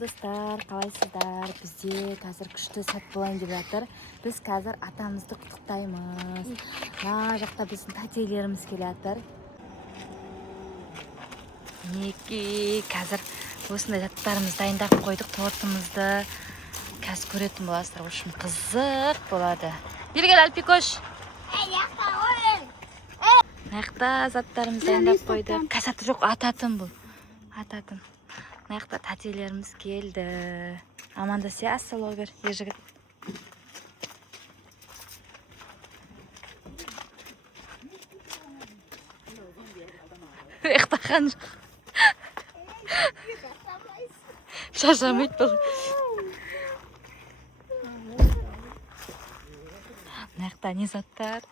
Достар, қалайсыздар? Бізде қазір күшті сәт болайын деп жатыр. Біз қазір атамызды құттықтаймыз. Мына жақта біздің тәтелеріміз келе жатыр. Мінекей, қазір осындай заттарымызды дайындап қойдық, тортымызды. Қазір көретін боласыздар, үшін қызық болады. Бері кел, Альпикош. Мына заттарымызды дайындап қойдық. Қазір жоқ, ататын бұл. Ататын. Мына тәтелеріміз келді. Амандаса, ассалау бер, ержігіт. Ұйықтаған жоқ. Шаршамайды бұл. Мына не заттар?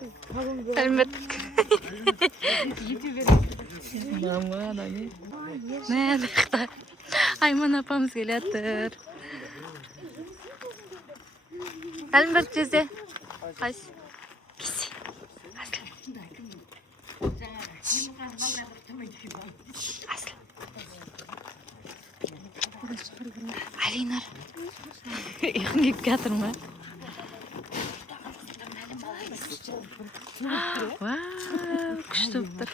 Сәлеметтік. Мама, не? Мына Айман апамыз келе жатыр. Сәлембек жерде. Қайсы? Кесе. Асыл. Алинар. Ұйқын келіп жатыр ма? Вау, күшті болып тұр.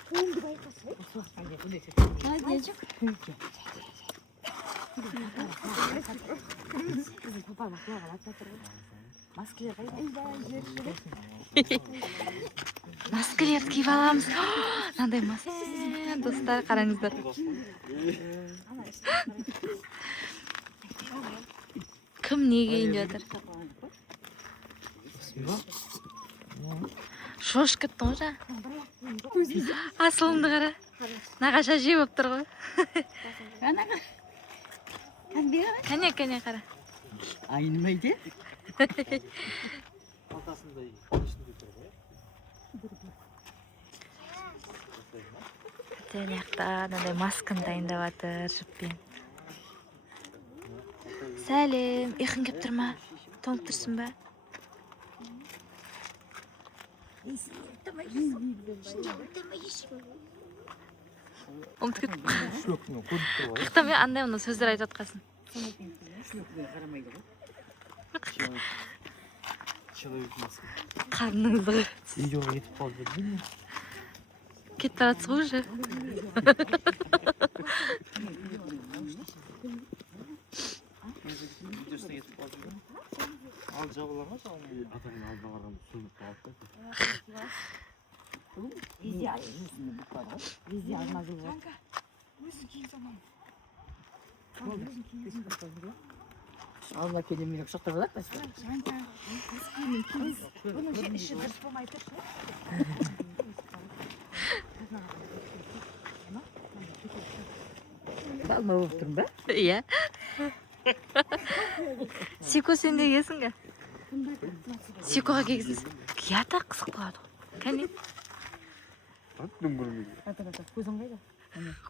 Маскалерді киіп аламыз. Мынандай маска. Достар, қараңыздар. Кім не киін деп жатыр? Шош кеттің ғой жа. Асылымды қара. Нағаша жеп болып тұр ғой. Кәне қара. Айнымайды? Тәнияқта мынандай масканы дайындап жатыр жіппен. Сәлем, ұйқың келіп тұр ма? Тоңып тұрсың ба? Ұмытып кеттім. Қиқтам я андай оны сөздер айтып жатқасын. Қарныңызды Видеоға кетіп қалды деймін. кетіп баратсыз ғой уже. Видеосына кетіп қалды. Ал жабыла ма жабылмай? Атаның алдына қарағанда сүрініп қалды. Везде везде алмазыл бар. Алдына келем мен құшақтап алады ма? Бұның іші дұрыс болмай тұр. Балма болып тұрмын ба? Иә. Сико сен де келсің ға? Сикоға келгізіңіз. Кията қызық болады ғой. Кәне? Көзің қайда?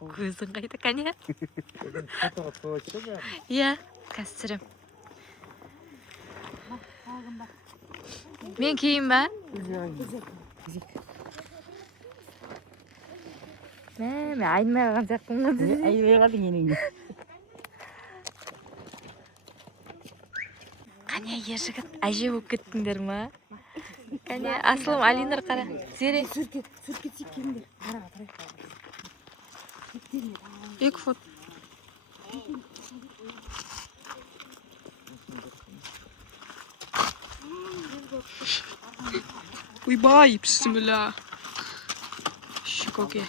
Көзің қайда, кәне? Фотоға қойып па? Иә, қазір түсірем. Мен кейін ба? Мен айнымай қалған сияқтымын ғой. Айнымай қалдың енеңде. Қане ержігіт, әже болып кеттіңдер ма? Кәне, Асылым, Алинар қара. Зере. Сүркетсек келіңдер. Қараға Екі фот. Уйбай, бісміллә. Шикоке.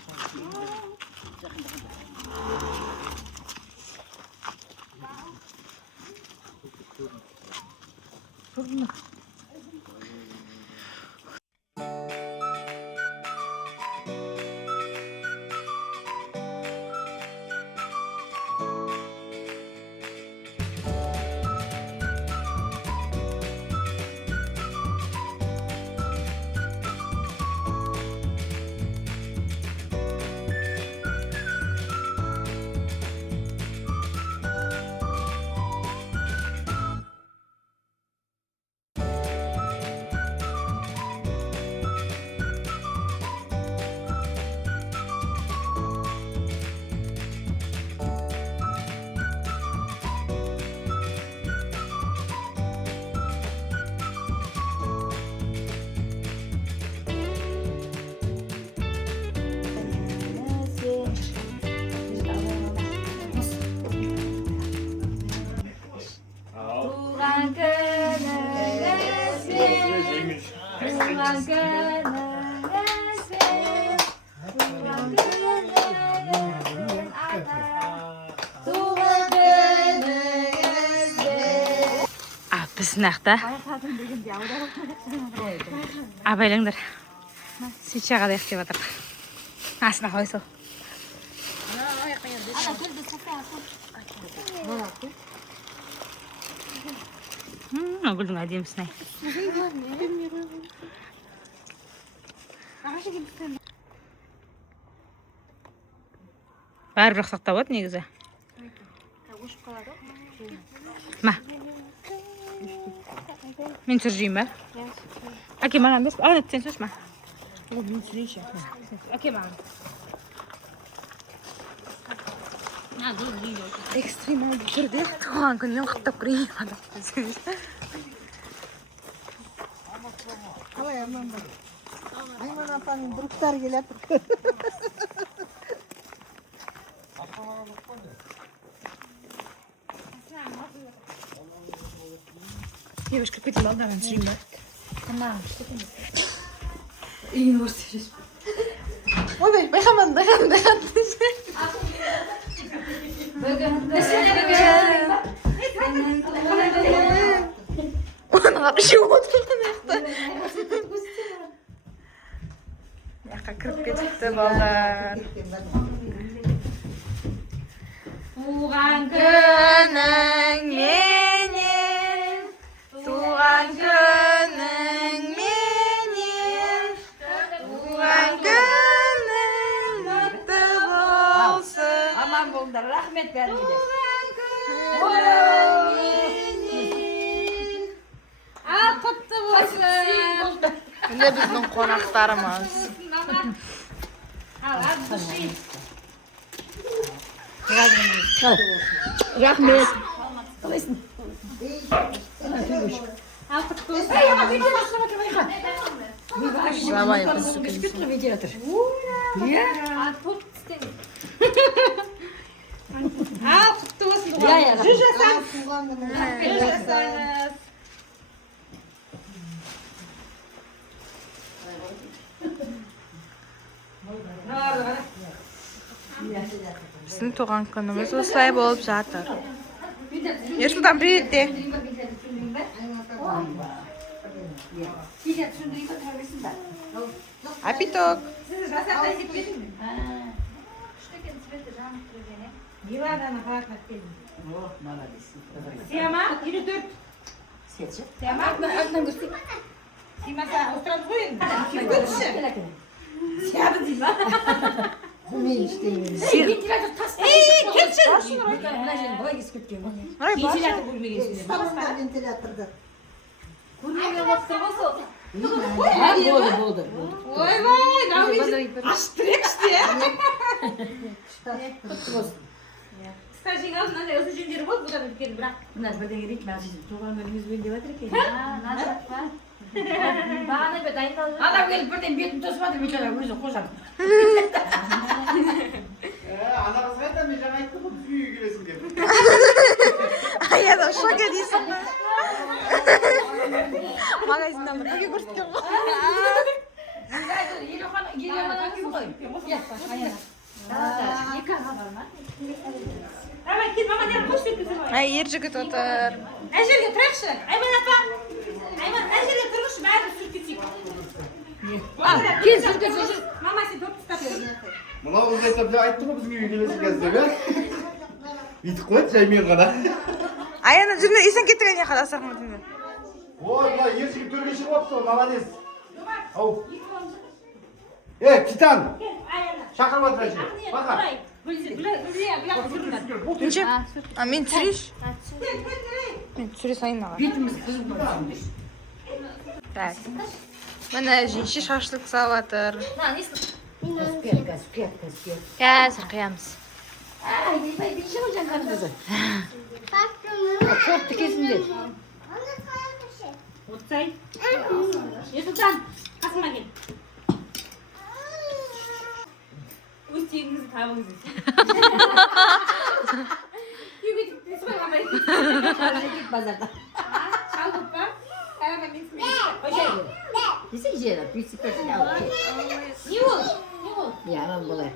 Tuğan gününüzde. Tuğan gününüzde. Tuğan gününüzde. Біздің ақта абайлаңдар свеча қадайық деп жатыр. Астына қой сол. Гүлдің әдемісін ай. Бәрі бірақ сақтап болады негізі. Ма? Мен түсірейін ба? Әке маған берші. Ағын сен сөз ма? Мен сүрейші. Әке маған. Экстремалды түрде. Туған күнмен құттықтап көрейін. Қалай аман бар. Айман апаның бұрықтар келіп. Девушка, көтел алдаған жүрейін ба? Тамам. Үйін көрсетіп. Ойбай, байқамадым. Оны қапшы отырған аяқта. Яққа кіріп кетіпті балдар. Туған күнің менен, туған күнің менен, туған күнің мұтты болсын. Аман болыңдар, рахмет бәріңе. Ал құтты болсын. Міне біздің қонақтарымыз. Ал дұши. Рахмет. Қалайсың? Ал құтты болсын. Жабай, біз сүкіспетті медиатор. Ал топ істеңіз. Ал құтты болсын. Жүз жасаңыз. Жүз жасаңыз. Біздің туған күніміз осылай болып жатыр. Ерсұлтан, привет де. Апиток. Сияма, 24. Сияма, артынан көрсек. Симаса, отырамыз ғой енді. Көтші. Сияды дейм ба? Мен іштеймін. Вентилятор тас. Кетші. Мына жерін былай кесіп кеткен ғой. Вентилятор көрмегенсің. Вентиляторды. Көрмеген болып тұр ғой сол. Болды. Ойбай, аштырекші де. Скажи, мынандай осы жеңдері болды, бұдан өткен бірақ. Мына бірдеңе дейді, мына жерін туған күніңізбен деп жатыр екен. Назар па? Бағана бе дайындалып жүр. Адам келіп бірден бетін тосып жатыр, бетер өзі қожам. Ана қызға айтам, мен жаңа айттым ғой, үйге келесің деп. Аяда шоке дейсің ба? Магазиннан бірге көрсеткен ғой. Ай, ер жігіт отыр. Әй жерге тұрайықшы. Айман апа. Айман, әй жерге тұрғышы, бәрі сүркетейік. Кел, сүркет. Мама, сен топ тұстап бер. Мынау қыз айтам, мен айттым ғой, біздің үйге келесің қазір деп, бүйтіп қойды, жаймен ғана. Ай, ана жүрме, есен кеттіген не қаласақ мұтынды. Ой, мына ер жігіт төрге шығып алыпты, молодец. Ау. Титан. Шақырып жатыр әже. Бақа. Неше? Мен түсірейш? Мен түсіре сайын аға. Бетіміз қызып Так. Міне жеңше шашлык салып жатыр. Қазір қиямыз. Топты кесіңдер. Отсай. Ерсұлтан, қасыма кел. Өз тегіңізді табыңыз. Үйге тіктіңіз ғой, мамай. Базарда. Шал көп па? Сәлем, мен сізге. Dese jere, bir sıkıntı yok. Ne oldu? Ya ben böyle